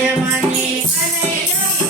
જાય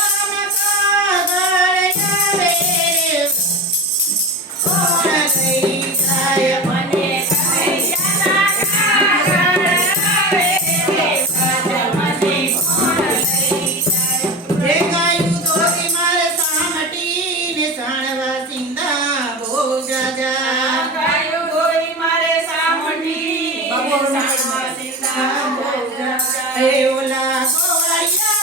la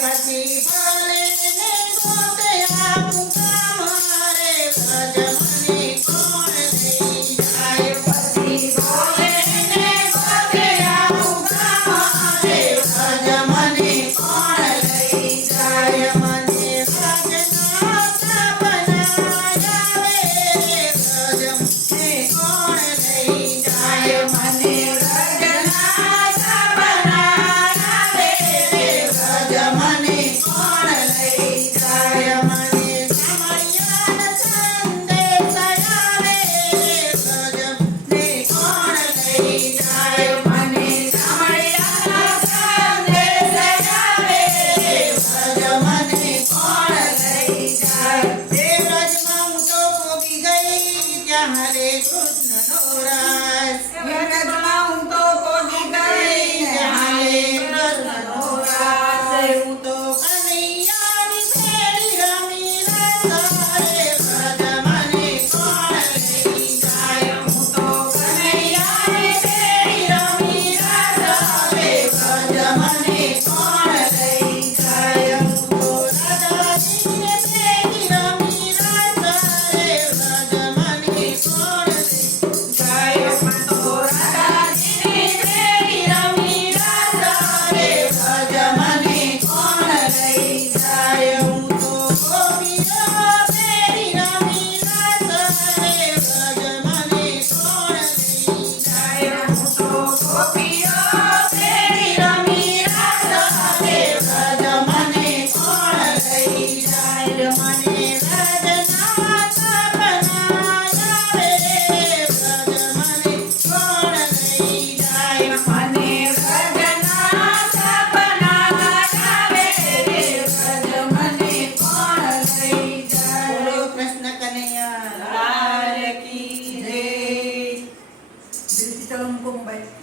vai te Good.